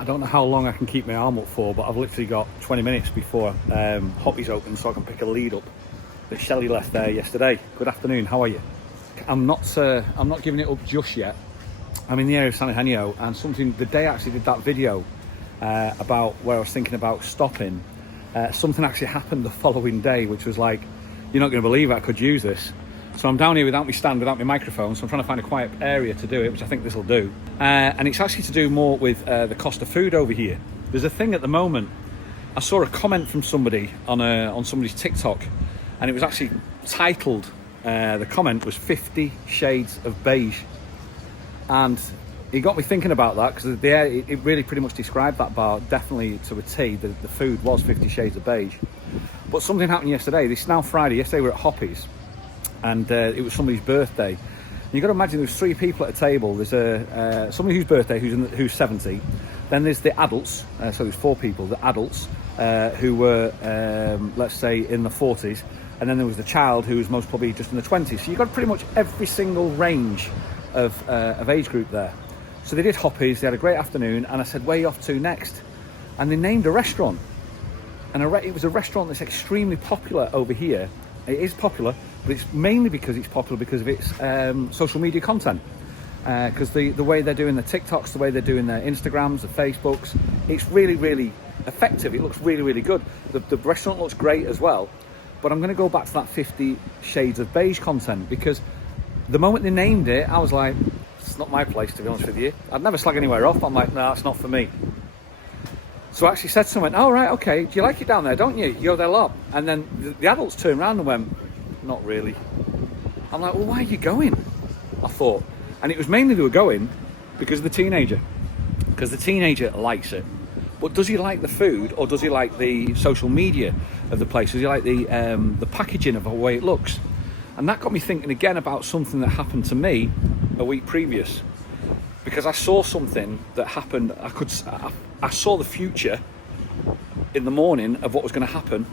I don't know how long I can keep my arm up for, but I've literally got 20 minutes before Hoppy's open, so I can pick a lead up that Shelley left there yesterday. Good afternoon, how are you? I'm not giving it up just yet. I'm in the area of San Eugenio, and the day I actually did that video about where I was thinking about stopping, something actually happened the following day, which was like, you're not going to believe I could use this. So I'm down here without my stand, without my microphone, so I'm trying to find a quiet area to do it, which I think this will do. And it's actually to do more with the cost of food over here. There's a thing at the moment, I saw a comment from somebody on somebody's TikTok, and it was actually titled, the comment was 50 Shades of Beige. And it got me thinking about that, because it really pretty much described that bar, definitely to a T. The food was 50 Shades of Beige. But something happened yesterday. This is now Friday. Yesterday we were at Hoppy's, and it was somebody's birthday. And you've got to imagine there's 3 people at a table. There's somebody whose birthday, who's 70. Then there's the adults, so there's 4 people, the adults who were, let's say, in the 40s. And then there was the child who was most probably just in the 20s. So you've got pretty much every single range of age group there. So they did Hoppy's, they had a great afternoon, and I said, where are you off to next? And they named a restaurant. And it was a restaurant that's extremely popular over here. It is popular, but it's mainly because it's popular because of its social media content. Because the way they're doing the TikToks, the way they're doing their Instagrams, the Facebooks, it's really, really effective. It looks really, really good. The restaurant looks great as well. But I'm going to go back to that 50 Shades of Beige content, because the moment they named it, I was like, it's not my place, to be honest with you. I'd never slag anywhere off. I'm like, no, it's not for me. So I actually said to someone, oh, right, okay, do you like it down there, don't you? You go there a lot. And then the adults turned around and went, not really. I'm like, well, why are you going? I thought. And it was mainly they were going because of the teenager. Because the teenager likes it. But does he like the food, or does he like the social media of the place? Does he like the packaging of the way it looks? And that got me thinking again about something that happened to me a week previous. Because I saw something that happened, I saw the future in the morning of what was going to happen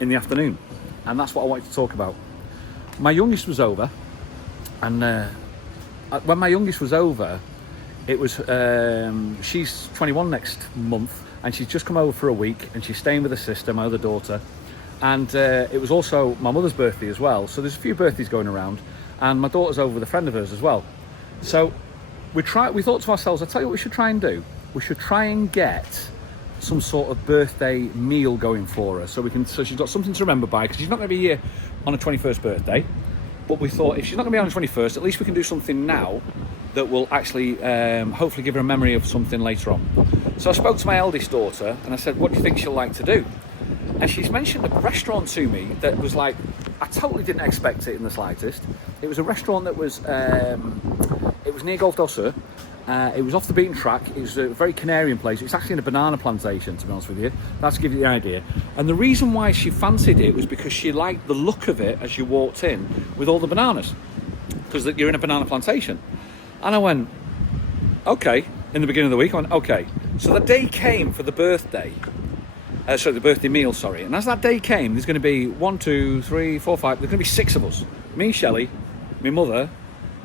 in the afternoon. And that's what I wanted to talk about. My youngest was over, and when my youngest was over, it was, she's 21 next month, and she's just come over for a week, and she's staying with her sister, my other daughter. And it was also my mother's birthday as well. So there's a few birthdays going around, and my daughter's over with a friend of hers as well. So we thought to ourselves, I'll tell you what we should try and do. We should try and get some sort of birthday meal going for her, so she's got something to remember by, because she's not going to be here on her 21st birthday. But we thought, if she's not going to be on her 21st, at least we can do something now that will actually hopefully give her a memory of something later on. So I spoke to my eldest daughter, and I said, what do you think she'll like to do? And she's mentioned a restaurant to me that was like, I totally didn't expect it in the slightest. It was a restaurant that was, it was near Golf del Sur. It was off the beaten track. It was a very Canarian place. It's actually in a banana plantation, to be honest with you. That's to give you the idea. And the reason why she fancied it was because she liked the look of it as you walked in with all the bananas, because you're in a banana plantation. And I went, okay. In the beginning of the week, I went, okay. So the day came for the birthday. The birthday meal, sorry. And as that day came, there's going to be 1, 2, 3, 4, 5. There's going to be 6 of us. Me, Shelley, my mother,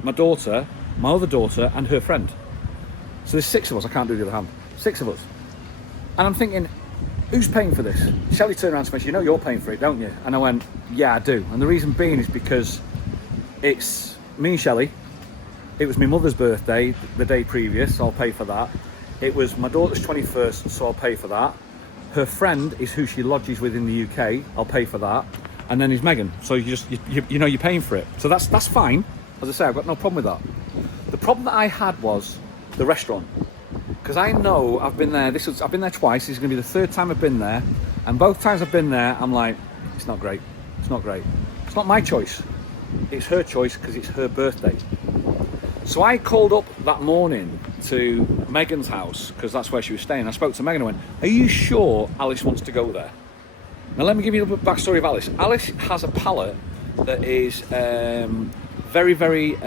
my daughter, my other daughter, and her friend. So there's 6 of us. I can't do the other hand. 6 of us. And I'm thinking, who's paying for this? Shelley turned around to me, you know you're paying for it, don't you? And I went, yeah, I do. And the reason being is because it's me and Shelley. It was my mother's birthday the day previous, so I'll pay for that. It was my daughter's 21st, so I'll pay for that. Her friend is who she lodges with in the UK. I'll pay for that. And then there's Megan. So you know you're paying for it. So that's fine. As I say, I've got no problem with that. The problem that I had was the restaurant, because I know I've been there. I've been there twice. This is going to be the 3rd time I've been there, and both times I've been there, I'm like, it's not great. It's not great. It's not my choice. It's her choice because it's her birthday. So I called up that morning to Megan's house, because that's where she was staying. I spoke to Megan and went, are you sure Alice wants to go there? Now let me give you a little bit of backstory of Alice. Alice has a palate that is very, very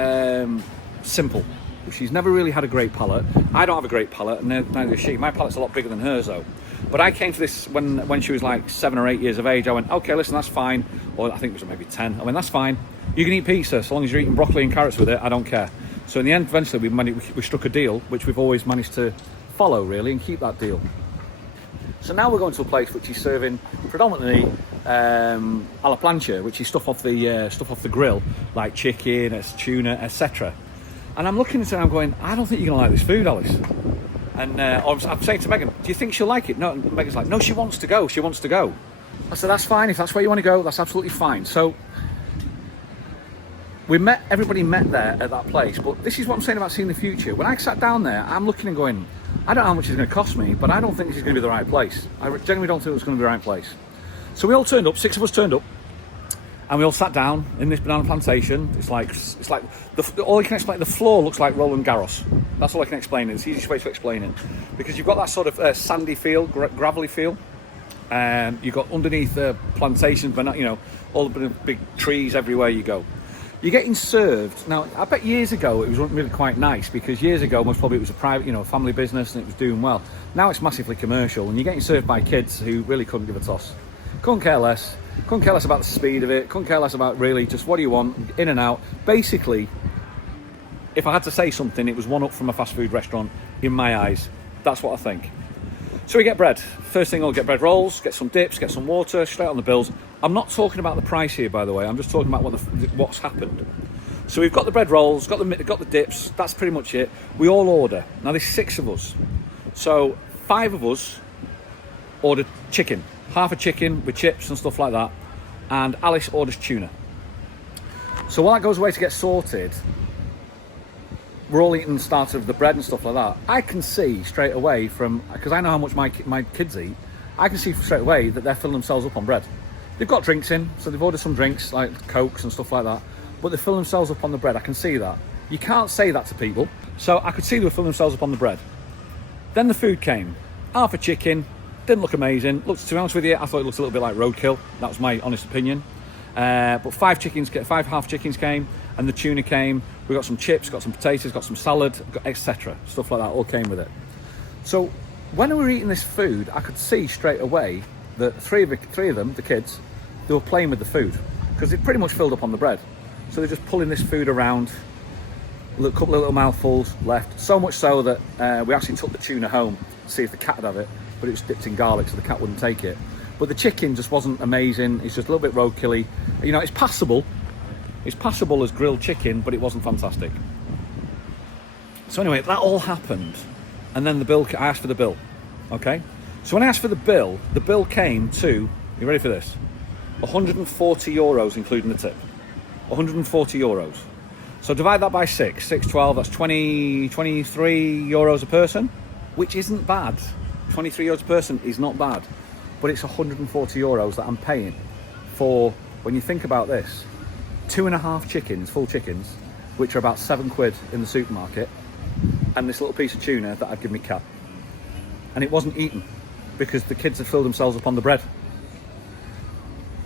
simple. She's never really had a great palate. I don't have a great palate, and neither does she. My palate's a lot bigger than hers though. But I came to this when she was like 7 or 8 years of age. I went, okay, listen, that's fine. Or I think it was maybe 10. I went, that's fine. You can eat pizza so long as you're eating broccoli and carrots with it. I don't care. So in the end, eventually we struck a deal, which we've always managed to follow really and keep that deal. So now we're going to a place which is serving predominantly a la plancha, which is stuff off the grill, like chicken, tuna, etc. And I'm looking at it and I'm going, I don't think you're going to like this food, Alice. And I'm saying to Megan, do you think she'll like it? No, and Megan's like, no, she wants to go. She wants to go. I said, that's fine. If that's where you want to go, that's absolutely fine. So everybody met there at that place. But this is what I'm saying about seeing the future. When I sat down there, I'm looking and going, I don't know how much it's going to cost me, but I don't think this is going to be the right place. I genuinely don't think it's going to be the right place. So we all turned up, 6 of us turned up, and we all sat down in this banana plantation. It's like all you can explain. The floor looks like Roland Garros. That's all I can explain. It's the easiest way to explain it, because you've got that sort of sandy feel, gravelly feel. You've got underneath the plantations, but not, all the big trees everywhere you go. You're getting served. Now, I bet years ago it was really quite nice, because years ago most probably it was a private, family business and it was doing well. Now it's massively commercial, and you're getting served by kids who really couldn't give a toss. Couldn't care less. Couldn't care less about the speed of it. Couldn't care less about really just what do you want, in and out. Basically, if I had to say something, it was one up from a fast food restaurant in my eyes. That's what I think. So we get bread. First thing, I'll get bread rolls, get some dips, get some water, straight on the bills. I'm not talking about the price here, by the way. I'm just talking about what's happened. So we've got the bread rolls, got the dips. That's pretty much it. We all order. Now there's 6 of us. So 5 of us ordered chicken. Half a chicken with chips and stuff like that. And Alice orders tuna. So while that goes away to get sorted, we're all eating starter of the bread and stuff like that. I can see straight away because I know how much my kids eat, I can see straight away that they're filling themselves up on bread. They've got drinks in, so they've ordered some drinks like Cokes and stuff like that, but they're filling themselves up on the bread. I can see that. You can't say that to people. So I could see they were filling themselves up on the bread. Then the food came. Half a chicken, didn't look amazing. Looked, to be honest with you, I thought it looked a little bit like roadkill. That was my honest opinion. But 5 half chickens came, and the tuna came. We got some chips, got some potatoes, got some salad, etc. Stuff like that all came with it. So when we were eating this food, I could see straight away that three of them, the kids, they were playing with the food, because it pretty much filled up on the bread. So they're just pulling this food around, a couple of little mouthfuls left. So much so that we actually took the tuna home to see if the cat would have it, but it was dipped in garlic, so the cat wouldn't take it. But the chicken just wasn't amazing. It's just a little bit roadkilly. It's passable. It's passable as grilled chicken, but it wasn't fantastic. So anyway, that all happened. And then I asked for the bill. Okay? So when I asked for the bill came to, you ready for this? 140 euros, including the tip. 140 euros. So divide that by 6, 12, that's 23 euros a person, which isn't bad. 23 euros a person is not bad. But it's 140 euros that I'm paying for, when you think about this, 2.5 chickens, full chickens, which are about £7 in the supermarket, and this little piece of tuna that I'd give me cat. And it wasn't eaten, because the kids had filled themselves up on the bread.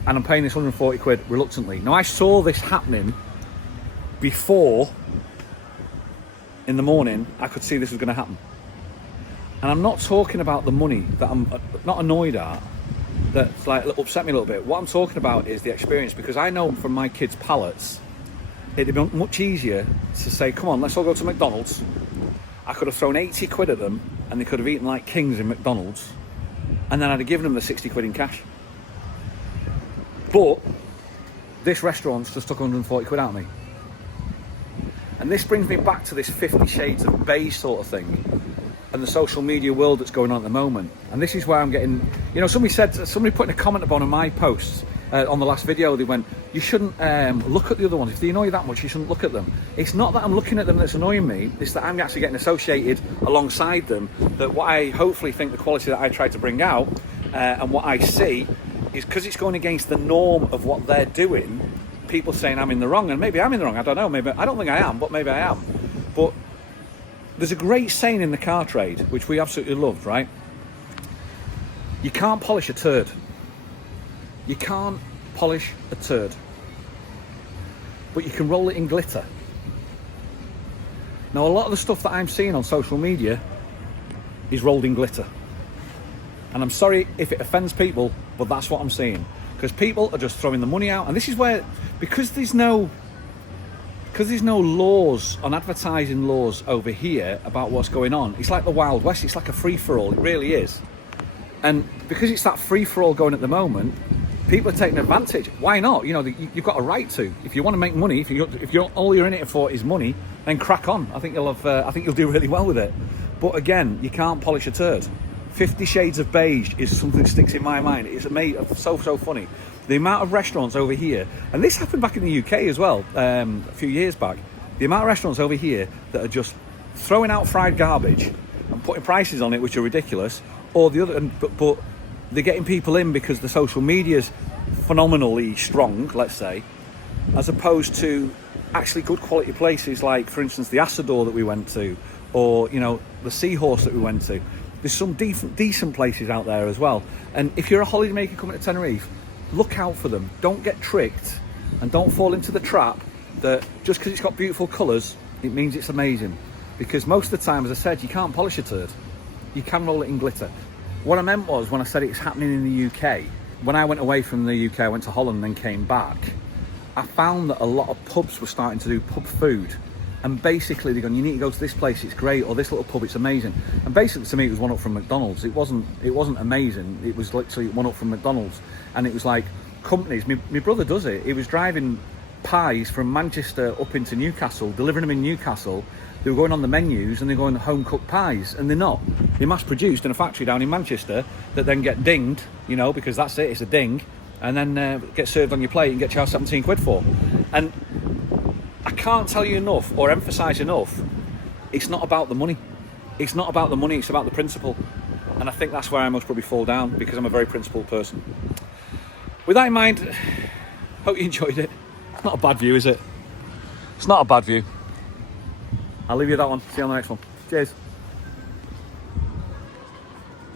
And I'm paying this 140 quid reluctantly. Now I saw this happening before, in the morning, I could see this was going to happen. And I'm not talking about the money that I'm not annoyed at, that's like upset me a little bit. What I'm talking about is the experience, because I know from my kids' palates, it'd be much easier to say, come on, let's all go to McDonald's. I could have thrown 80 quid at them and they could have eaten like kings in McDonald's, and then I'd have given them the 60 quid in cash. But this restaurant's just took 140 quid out of me. And this brings me back to this 50 Shades of Beige sort of thing, and the social media world that's going on at the moment. And this is where I'm getting, somebody put in a comment upon one of my posts on the last video, they went, you shouldn't look at the other ones. If they annoy you that much, you shouldn't look at them. It's not that I'm looking at them that's annoying me, it's that I'm actually getting associated alongside them, that what I hopefully think the quality that I try to bring out and what I see is, because it's going against the norm of what they're doing, people saying I'm in the wrong, and maybe I'm in the wrong, I don't know, maybe, I don't think I am, but maybe I am. But there's a great saying in the car trade, which we absolutely loved, right? You can't polish a turd. You can't polish a turd. But you can roll it in glitter. Now, a lot of the stuff that I'm seeing on social media is rolled in glitter. And I'm sorry if it offends people, but that's what I'm seeing. Because people are just throwing the money out. And this is where, because there's no because there's no laws on advertising laws over here about what's going on. It's like the Wild West. It's like a free-for-all. It really is. And because it's that free-for-all going at the moment, people are taking advantage. Why not? You know, you've got a right to. If you want to make money, if you're all you're in it for is money, then crack on. I think you'll do really well with it. But again, you can't polish a turd. 50 Shades of Beige is something that sticks in my mind. It's so funny. The amount of restaurants over here, and this happened back in the UK as well, a few years back. The amount of restaurants over here that are just throwing out fried garbage and putting prices on it which are ridiculous, or the other, but they're getting people in because the social media's phenomenally strong, let's say, as opposed to actually good quality places like, for instance, the Asador that we went to, or you know, the Seahorse that we went to. There's some decent places out there as well. And if you're a holidaymaker coming to Tenerife, look out for them. Don't get tricked and don't fall into the trap that just because it's got beautiful colours, it means it's amazing. Because most of the time, as I said, you can't polish a turd. You can roll it in glitter. What I meant was, when I said it's happening in the UK, when I went away from the UK, I went to Holland and then came back, I found that a lot of pubs were starting to do pub food. And basically they're going, you need to go to this place, it's great, or this little pub, it's amazing. And basically to me it was one up from McDonald's. It wasn't amazing, it was literally one up from McDonald's. And it was like companies, my brother does it, he was driving pies from Manchester up into Newcastle, delivering them in Newcastle. They were going on the menus and they're going home cooked pies, and they're not. They're mass produced in a factory down in Manchester that then get dinged, you know, because that's it, it's a ding, and then get served on your plate and get charged 17 quid for. And I can't tell you enough or emphasise enough, it's not about the money. It's not about the money, it's about the principle. And I think that's where I most probably fall down, because I'm a very principled person. With that in mind, hope you enjoyed it. It's not a bad view, is it? It's not a bad view. I'll leave you that one. See you on the next one. Cheers.